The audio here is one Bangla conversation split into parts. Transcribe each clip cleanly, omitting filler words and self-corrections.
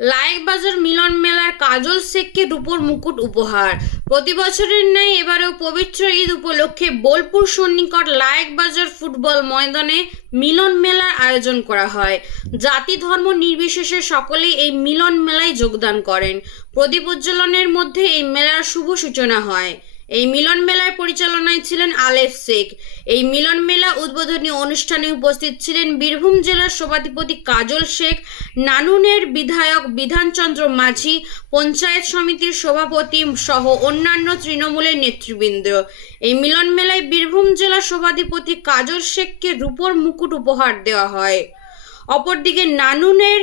লায়েকবাজার মিলন মেলার কাজল শেখকে রূপোর মুকুট উপহার। প্রতি বছরের ন্যায় এবারেও পবিত্র ঈদ উপলক্ষে বোলপুর সন্নিকট লায়েকবাজার ফুটবল ময়দানে মিলন মেলার আয়োজন করা হয়। জাতি ধর্ম নির্বিশেষে সকলেই এই মিলন মেলায় যোগদান করেন। প্রদীপ উজ্জ্বলনের মধ্যে এই মেলার শুভ সূচনা হয়। এই মিলন মেলার পরিচালনায় ছিলেন আলেফ শেখ। এই মিলন মেলা উদ্বোধনী অনুষ্ঠানে উপস্থিত ছিলেন বীরভূম জেলার সভাধিপতি কাজল শেখ, নানুনের বিধায়ক বিধানচন্দ্র মাঝি, পঞ্চায়েত সমিতির সভাপতি সহ অন্যান্য তৃণমূলের নেতৃবৃন্দ। এই মিলন মেলায় বীরভূম জেলার সভাধিপতি কাজল শেখকে রূপোর মুকুট উপহার দেওয়া হয়। অপরদিকে নানুনের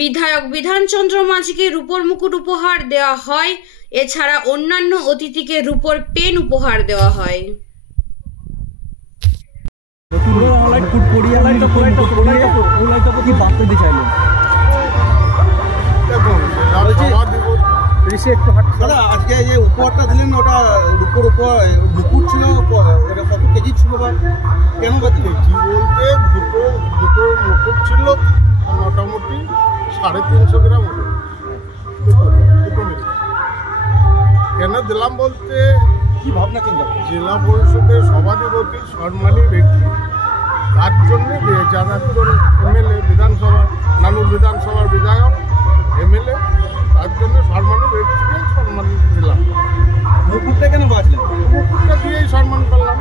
বিধায়ক বিধানচন্দ্র মাঝিকে রূপোর মুকুট উপহার দেওয়া হয়। এছাড়া অন্যান্য অতিথিকে রূপোর পেন উপহার দেওয়া হয়। আজকে যে উপহারটা দিলেন ওটা রূপোর উপহার মুকুট ছিল, ওটা কত কেজি ছিল বা কেন বা কেজি বলতে দুটো মুকুট ছিল মোটামুটি 350 গ্রাম দুটো মিলে। কেন দিলাম বলতে কি ভাবনা চিন্তা, জেলা পরিষদের সভাধিপতি সম্মানী ব্যক্তি, তার জন্য যারা এমএলএ বিধানসভা, নানুর বিধানসভার বিধায়ক এমএলএ, তার জন্য সম্মানী ব্যক্তিকে সম্মান দিলাম। মুকুটটা কেন বাঁচলেন? মুকুটটা দিয়েই সম্মান করলাম।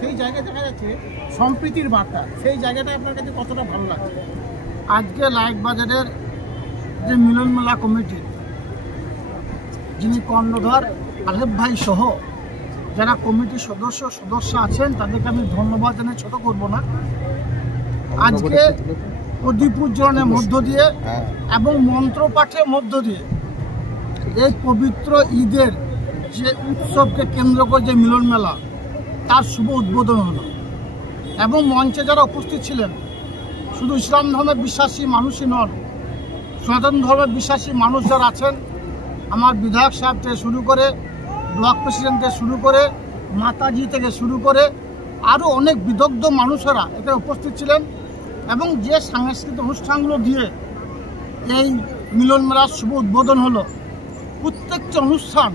সেই জায়গায় দেখা যাচ্ছে সম্প্রীতির বার্তা, সেই জায়গাটা আপনার কাছে কতটা ভালো লাগছে? আজকে লায়েকবাজারের যে মিলন মেলা কমিটি, যিনি কর্ণধার আলেফ ভাই সহ যারা কমিটির সদস্য আছেন, তাদেরকে আমি ধন্যবাদ জানিয়ে ছোট করব না। আজকে প্রদীপ উজ্জ্বলনের মধ্য দিয়ে এবং মন্ত্রপাঠের মধ্য দিয়ে এই পবিত্র ঈদের যে উৎসবকে কেন্দ্র করে যে মিলন মেলা, তার শুভ উদ্বোধন হলো। এবং মঞ্চে যারা উপস্থিত ছিলেন শুধু ইসলাম ধর্মের বিশ্বাসী মানুষই নন, সনাতন ধর্মের বিশ্বাসী মানুষ যারা আছেন, আমার বিধায়ক সাহেব থেকে শুরু করে ব্লক প্রেসিডেন্ট থেকে শুরু করে মাতাজি থেকে শুরু করে আরও অনেক বিদগ্ধ মানুষেরা এখানে উপস্থিত ছিলেন। এবং যে সাংস্কৃতিক অনুষ্ঠানগুলো দিয়ে এই মিলন মেলার শুভ উদ্বোধন হলো, প্রত্যেকটা অনুষ্ঠান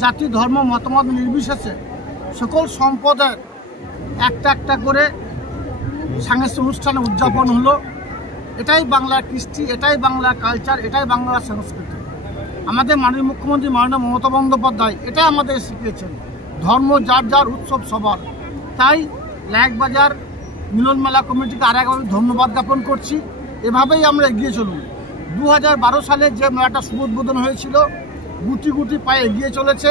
জাতি ধর্ম মতামত নির্বিশেষে সকল সম্প্রদায়ের একটা করে সাংস্কৃতিক অনুষ্ঠানে উদযাপন হলো। এটাই বাংলার কৃষ্টি, এটাই বাংলার কালচার, এটাই বাংলার সংস্কৃতি। আমাদের মাননীয় মুখ্যমন্ত্রী মাননীয় মমতা বন্দ্যোপাধ্যায় এটাই আমাদের শিখিয়েছেন, ধর্ম যার যার, উৎসব সবার। তাই লায়েকবাজার মিলন মেলা কমিটিকে আরেকবার ধন্যবাদ জ্ঞাপন করছি। এভাবেই আমরা এগিয়ে চলুন। 2012 সালে যে মেলাটা শুভ উদ্বোধন হয়েছিল, গুটি গুটি পায়ে এগিয়ে চলেছে।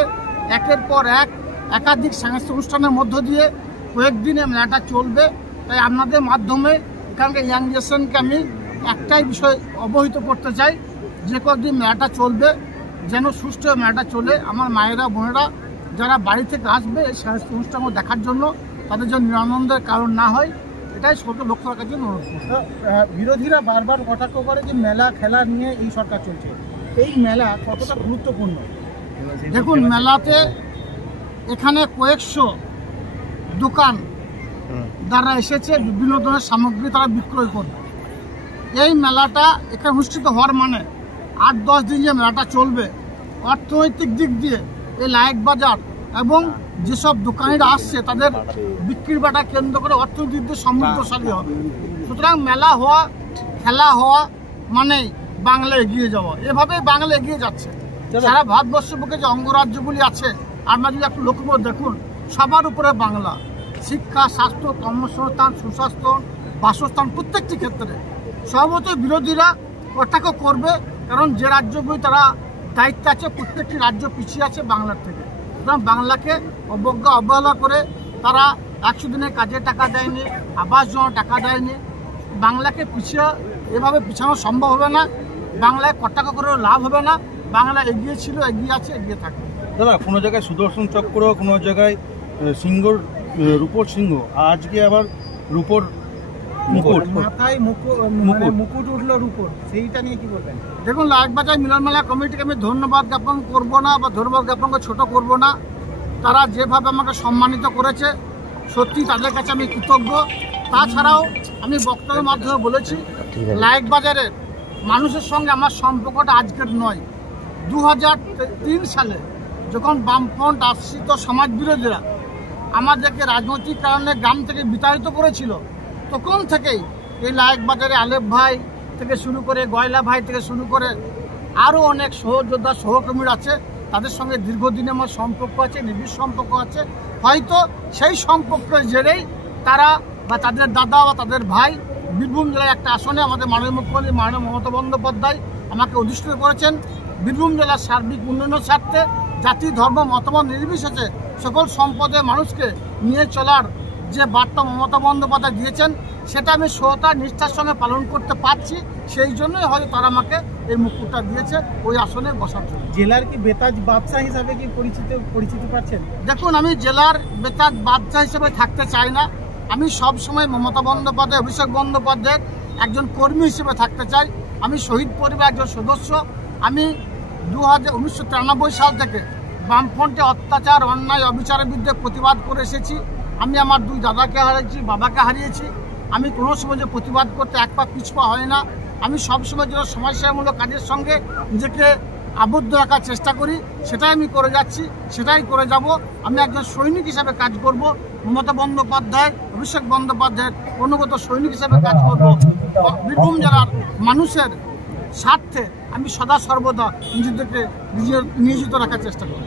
একের পর একাধিক সাংস্কৃতিক অনুষ্ঠানের মধ্য দিয়ে কয়েকদিনে মেলাটা চলবে। তাই আপনাদের মাধ্যমে এখানকার ইয়াং জেনারেশনকে আমি একটাই বিষয় অবহিত করতে চাই, যে কদিন মেলাটা চলবে যেন সুষ্ঠু মেলাটা চলে। আমার মায়েরা বোনেরা যারা বাড়ি থেকে আসবে এই সাংস্কৃতিক অনুষ্ঠানগুলো দেখার জন্য, তাদের জন্য নিরানন্দের কারণ না হয়, এটাই সরকার লক্ষ্য রাখার জন্য অনুরোধ করব। বিরোধীরা বারবার কটাক্ষ করে যে মেলা খেলা নিয়ে এই সরকার চলছে, এই মেলা কতটা গুরুত্বপূর্ণ? দেখুন, মেলাতে এখানে কয়েকশো দোকান যারা এসেছে বিভিন্ন ধরনের সামগ্রী তারা বিক্রয় করবে। এই মেলাটা এখানে অনুষ্ঠিত হওয়ার মানে 8-10 দিন যে মেলাটা চলবে, অর্থনৈতিক দিক দিয়ে এই লায়েকবাজার এবং যেসব দোকানিরা আসছে তাদের বিক্রির বাটা কেন্দ্র করে অর্থনৈতিক দিক সমৃদ্ধশালী হবে। সুতরাং মেলা হওয়া, খেলা হওয়া মানে বাংলা এগিয়ে যাওয়া। এভাবেই বাংলা এগিয়ে যাচ্ছে। সারা ভারতবর্ষের বুকে যে অঙ্গরাজ্যগুলি আছে, আপনারা যদি একটু লক্ষ্য করে দেখুন, সবার উপরে বাংলা। শিক্ষা, স্বাস্থ্য, কর্মসংস্থান, সুস্বাস্থ্য, বাসস্থান, প্রত্যেকটি ক্ষেত্রে সর্বত বিরোধীরা কটাক্ষ করবে, কারণ যে রাজ্যগুলি তারা দায়িত্ব আছে, প্রত্যেকটি রাজ্য পিছিয়ে আছে বাংলার থেকে। সুতরাং বাংলাকে অবহেলা করে তারা 100 দিনের কাজে টাকা দেয়নি, আবাস যোজনা টাকা দেয়নি। বাংলাকে এভাবে পিছানো সম্ভব হবে না। বাংলায় কটাক্ষ করেও লাভ হবে না। বাংলা এগিয়ে ছিল, এগিয়ে আছে, এগিয়ে থাকবে। দাদা, কোনো জায়গায় সুদর্শন চক্র, কোনো জায়গায় সিংহর রূপোর সিংহ, আজকে আবার রূপোর মুকুট, মাথায় মুকুট উঠলো রূপোর, সেইটা নিয়ে কি বলবেন? দেখুন, লায়েকবাজার মিলন মেলা কমিটিকে আমি ধন্যবাদ জ্ঞাপন করব না বা ধন্যবাদ জ্ঞাপনকে ছোট করব না। তারা যেভাবে আমাকে সম্মানিত করেছে, সত্যি তাদের কাছে আমি কৃতজ্ঞ। তাছাড়াও আমি বক্তব্যের মাধ্যমে বলেছি লাইক বাজারের মানুষের সঙ্গে আমার সম্পর্কটা আজকের নয়। 2003 সালে যখন বামফ্রন্ট আশ্রিত সমাজ বিরোধীরা আমাদেরকে রাজনৈতিক কারণে গ্রাম থেকে বিতাড়িত করেছিল, তখন থেকেই এই লাইক বাজারে আলেপ ভাই থেকে শুরু করে গয়লা ভাই থেকে শুরু করে আরও অনেক সহযোদ্ধা সহকর্মীরা আছে, তাদের সঙ্গে দীর্ঘদিনে আমার সম্পর্ক আছে, নিবিড় সম্পর্ক আছে। হয়তো সেই সম্পর্কের জেরেই তারা বা তাদের দাদা বা তাদের ভাই বীরভূম জেলার একটা আসনে আমাদের মাননীয় মুখ্যমন্ত্রী মাননীয় মমতা বন্দ্যোপাধ্যায় আমাকে অধিষ্ঠিত করেছেন। বীরভূম জেলার সার্বিক উন্নয়নের স্বার্থে জাতি ধর্ম মতামত নির্বিশেষে সকল সম্পদের মানুষকে নিয়ে চলার যে বার্তা মমতা বন্দ্যোপাধ্যায় দিয়েছেন, সেটা আমি সততা নিষ্ঠার সঙ্গে পালন করতে পারছি। সেই জন্যই হয়তো তারা আমাকে এই মুকুটটা দিয়েছে ওই আসনে বসার জন্য। জেলার কি বেতাজ বাদশা হিসাবে কি পরিচিতি পাচ্ছেন? দেখুন, আমি জেলার বেতাজ বাদশা হিসেবে থাকতে চাই না। আমি সব সময় মমতা বন্দ্যোপাধ্যায় অভিষেক বন্দ্যোপাধ্যায়ের একজন কর্মী হিসেবে থাকতে চাই। আমি শহীদ পরিবারের একজন সদস্য। আমি 1993 সাল থেকে বামফ্রন্টে অত্যাচার অন্যায় অবিচারের বিরুদ্ধে প্রতিবাদ করে এসেছি। আমি আমার 2 দাদাকে হারিয়েছি, বাবাকে হারিয়েছি। আমি কোনো সময় যে প্রতিবাদ করতে এক পা পিছপা হয় না। আমি সবসময় যেন সমাজসেবামূলক কাজের সঙ্গে নিজেকে আবদ্ধ রাখার চেষ্টা করি, সেটাই আমি করে যাচ্ছি, সেটাই করে যাব। আমি একজন সৈনিক হিসাবে কাজ করব, মমতা বন্দ্যোপাধ্যায় অভিষেক বন্দ্যোপাধ্যায়ের অনুগত সৈনিক হিসাবে কাজ করব। বীরভূম জেলার মানুষের স্বার্থে আমি সদা সর্বদা নিজেদেরকে নিয়োজিত রাখার চেষ্টা করব।